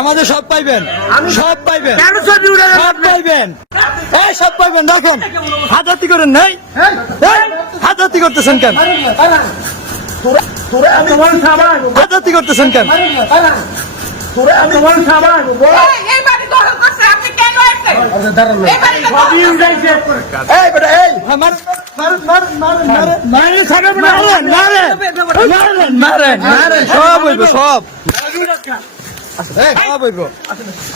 আমাদের সব পাইবেন। সব পাইবেন। সব পাইবেন। সব পাইবেন দেখেন। হাতাতি করেন নাই? হাতাতি করতেছেন কেন? আজাতি করতেছেন কেন সব হইব সব সব হইব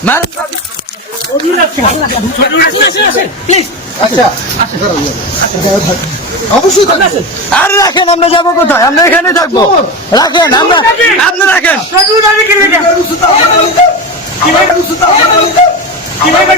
মারেন প্লিজ আচ্ছা। অবশ্যই আর রাখেন আমরা যাব কোথায়? আমরা এখানে থাকব। রাখেন আমরা আপনি রাখেন। কীভাবে